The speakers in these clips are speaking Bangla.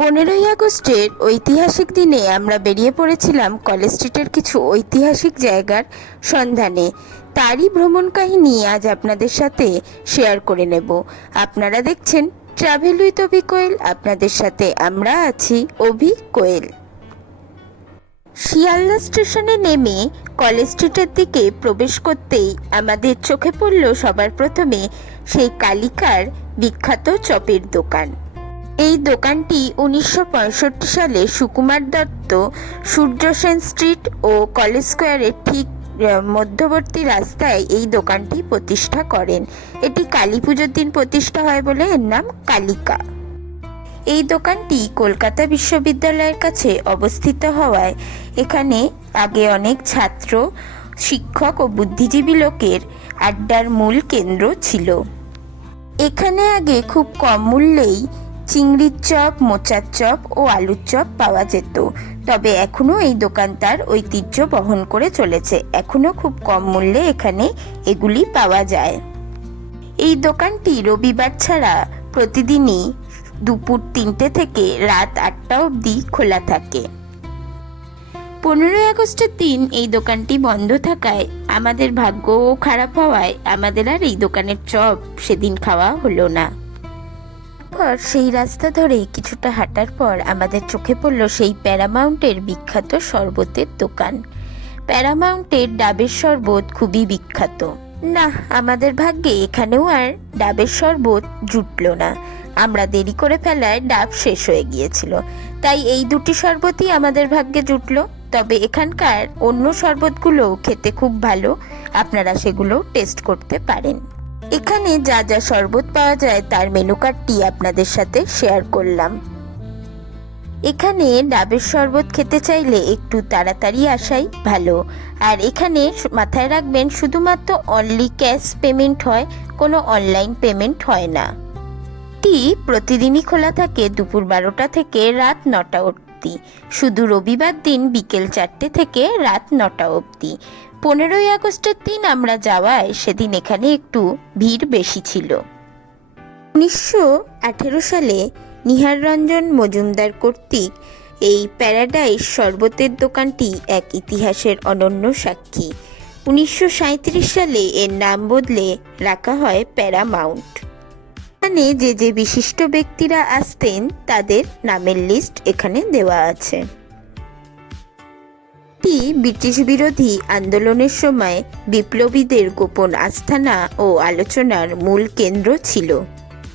15ই আগস্টের ঐতিহাসিক দিনে আমরা বেরিয়ে পড়েছিলাম কলেজ স্ট্রিটের কিছু ঐতিহাসিক জায়গার সন্ধানে। তারই ভ্রমণ কাহিনী আজ আপনাদের সাথে শেয়ার করে নেব। আপনারা দেখছেন ট্রাভেল উইথ অভি কোয়েল। আপনাদের সাথে আমরা আছি অভি কোয়েল। শিয়ালদা স্টেশনে নেমে কলেজ স্ট্রিটের দিকে প্রবেশ করতেই আমাদের চোখে পড়ল সবার প্রথমে সেই কালিকার বিখ্যাত চপের দোকান। এই দোকানটি 1965 সালে সুকুমার দত্ত সূর্য সেন স্ট্রিট ও কলেজ স্কোয়ারের ঠিক মধ্যবর্তী রাস্তায় এই দোকানটি প্রতিষ্ঠা করেন। এটি কালী পুজোর দিন প্রতিষ্ঠা হয় বলে এর নাম কালিকা। এই দোকানটি কলকাতা বিশ্ববিদ্যালয়ের কাছে অবস্থিত হওয়ায় এখানে আগে অনেক ছাত্র, শিক্ষক ও বুদ্ধিজীবী লোকের আড্ডার মূল কেন্দ্র ছিল। এখানে আগে খুব কম মূল্যেই চিংড়ির চপ, মোচার চপ ও আলুর চপ পাওয়া যেত। তবে এখনও এই দোকান তার ঐতিহ্য বহন করে চলেছে। এখনও খুব কম মূল্যে এখানে এগুলি পাওয়া যায়। এই দোকানটি রবিবার ছাড়া প্রতিদিনই দুপুর 3টে থেকে রাত 8টা অবধি খোলা থাকে। 15ই আগস্টের দিন এই দোকানটি বন্ধ থাকায় আমাদের ভাগ্যও খারাপ হওয়ায় আমাদের আর এই দোকানের চপ সেদিন খাওয়া হলো না। পর সেই রাস্তা ধরে কিছুটা হাঁটার পর আমাদের চোখে পড়ল সেই প্যারামাউন্টের বিখ্যাত শরবতের দোকান। প্যারামাউন্টের ডাবের শরবত খুবই বিখ্যাত। না, আমাদের ভাগ্যে এখানেও আর ডাবের শরবত জুটল না। আমরা দেরি করে ফেলায় ডাব শেষ হয়ে গিয়েছিল, তাই এই দুটি শরবতই আমাদের ভাগ্যে জুটল। তবে এখানকার অন্য শরবতগুলো খেতে খুব ভালো, আপনারা সেগুলো টেস্ট করতে পারেন। এখানে যা যা শরবত পাওয়া যায় তার মেনু কার্ডটি আপনাদের সাথে শেয়ার করলাম। এখানে ডাবের শরবত খেতে চাইলে একটু তাড়াতাড়ি আসাই ভালো। আর এখানে মাথায় রাখবেন, শুধুমাত্র অনলি ক্যাশ পেমেন্ট হয়, কোনো অনলাইন পেমেন্ট হয় না। এটি প্রতিদিনই খোলা থাকে দুপুর 12টা থেকে রাত 9টা অবধি। শুধু রবিবার দিন বিকেল 4টে থেকে রাত 9টা অবধি। 15ই আগস্টের দিন আমরা যাওয়ায় সেদিন এখানে একটু ভিড় বেশি ছিল। 1918 সালে নিহার রঞ্জন মজুমদার কর্তৃক এই প্যারাডাইস শরবতের দোকানটি এক ইতিহাসের অনন্য সাক্ষী। 1937 সালে এর নাম বদলে রাখা হয় প্যারামাউন্ট। এখানে যে যে বিশিষ্ট ব্যক্তিরা আসতেন তাদের নামের লিস্ট এখানে দেওয়া আছে। এটি ব্রিটিশ বিরোধী আন্দোলনের সময় বিপ্লবীদের গোপন আস্তানা ও আলোচনার মূল কেন্দ্র ছিল।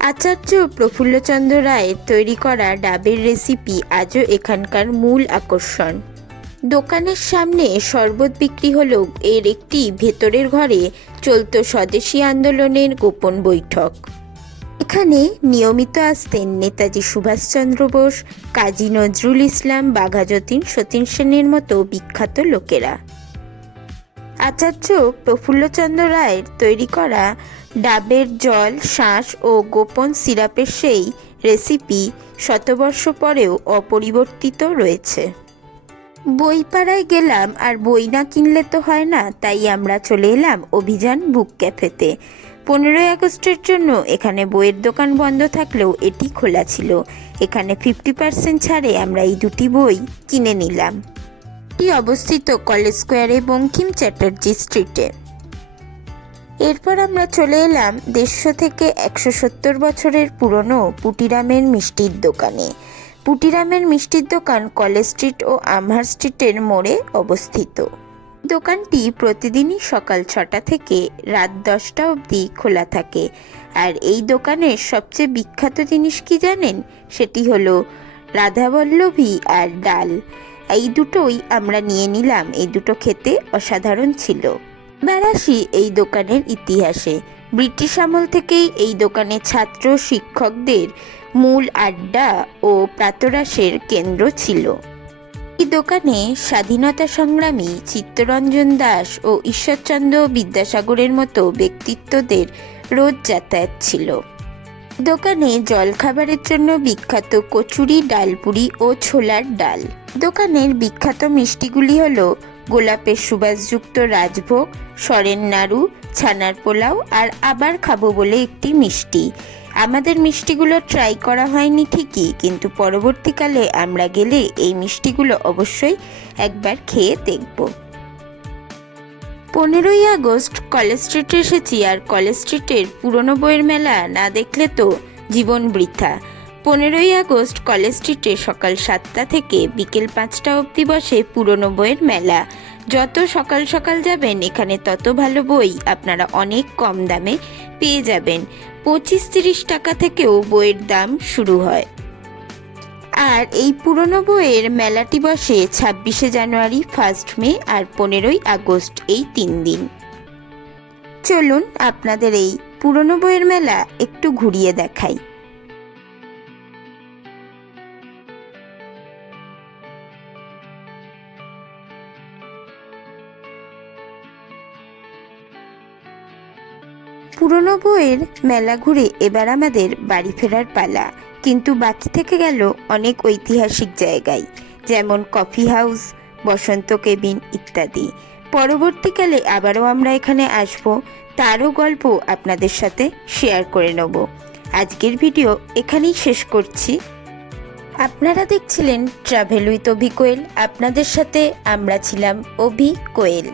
আচার্য প্রফুল্লচন্দ্র রায়ের তৈরি করা ডাবের রেসিপি আজও এখানকার মূল আকর্ষণ। দোকানের সামনে শরবত বিক্রি হলেও এর একটি ভেতরের ঘরে চলত স্বদেশী আন্দোলনের গোপন বৈঠক। এখানে নিয়মিত আসতেন নেতাজি সুভাষচন্দ্র বোস, কাজী নজরুল ইসলাম, বাঘা যতীন, সতীন সেনের মতো বিখ্যাত লোকেরা। আচার্য প্রফুল্লচন্দ্র রায়ের তৈরি করা ডাবের জল, শাঁস ও গোপন সিরাপের সেই রেসিপি শতবর্ষ পরেও অপরিবর্তিত রয়েছে। বইপাড়ায় গেলাম আর বই না কিনলে তো হয় না, তাই আমরা চলে এলাম অভিযান বুক ক্যাফেতে। 15ই আগস্টের জন্য এখানে বইয়ের দোকান বন্ধ থাকলেও এটি খোলা ছিল। এখানে 50% ছাড়ে আমরা এই দুটি বই কিনে নিলাম। এটি অবস্থিত কলেজ স্কোয়ারে বঙ্কিম চ্যাটার্জি স্ট্রিটে। এরপর আমরা চলে এলাম 150 থেকে 170 বছরের পুরনো পুটিরামের মিষ্টির দোকানে। পুটিরামের মিষ্টির দোকান কলেজ স্ট্রিট ও আমহার স্ট্রিটের মোড়ে অবস্থিত। দোকানটি প্রতিদিনই সকাল 6টা থেকে রাত 10টা অবধি খোলা থাকে। আর এই দোকানের সবচেয়ে বিখ্যাত জিনিস কি জানেন? সেটি হলো রাধাবল্লভী আর ডাল। এই দুটোই আমরা নিয়ে নিলাম। এই দুটো খেতে অসাধারণ ছিল। এবার আসি এই দোকানের ইতিহাসে। ব্রিটিশ আমল থেকেই এই দোকানে ছাত্র শিক্ষকদের মূল আড্ডা ও প্রাতরাশের কেন্দ্র ছিল। এই দোকানে স্বাধীনতা সংগ্রামী চিত্তরঞ্জন দাস ও ঈশ্বরচন্দ্র বিদ্যাসাগরের মতো ব্যক্তিত্বদের রোজ যাতায়াত ছিল। দোকানে জলখাবারের জন্য বিখ্যাত কচুরি, ডালপুরি ও ছোলার ডাল। দোকানের বিখ্যাত মিষ্টিগুলি হলো গোলাপের সুবাসযুক্ত রাজভোগ, সরেন নাড়ু, ছানার পোলাও আর আবার খাবো বলে একটি মিষ্টি। আমাদের মিষ্টিগুলো ট্রাই করা হয়নি ঠিকই, কিন্তু পরবর্তীকালে আমরা গেলে এই মিষ্টিগুলো অবশ্যই একবার খেয়ে দেখব। 15ই আগস্ট কলেজ স্ট্রিটে এসেছি, আর কলেজ স্ট্রিটের পুরনো বইয়ের মেলা না দেখলে তো জীবন বৃথা। 15ই আগস্ট কলেজ স্ট্রিটে সকাল 7টা থেকে বিকেল 5টা অবধি বসে পুরনো বইয়ের মেলা। যত সকাল সকাল যাবেন এখানে তত ভালো বই আপনারা অনেক কম দামে পেয়ে যাবেন। 25-30 টাকা থেকেও বইয়ের দাম শুরু হয়। আর এই পুরনো বইয়ের মেলাটি বসে 26শে জানুয়ারি, 1 মে আর 15ই আগস্ট, এই 3 দিন। চলুন আপনাদের এই পুরনো বইয়ের মেলা একটু ঘুরিয়ে দেখাই। পুরনো বইয়ের মেলা ঘুরে এবার আমাদের বাড়ি ফেরার পালা, কিন্তু বাকি থেকে গেল অনেক ঐতিহাসিক জায়গায়, যেমন কফি হাউস, বসন্ত কেবিন ইত্যাদি। পরবর্তীকালে আবারও আমরা এখানে আসব, তারও গল্প আপনাদের সাথে শেয়ার করে নেব। আজকের ভিডিও এখানেই শেষ করছি। আপনারা দেখছিলেন ট্রাভেল উইথ অভি কোয়েল। আপনাদের সাথে আমরা ছিলাম অভি কোয়েল।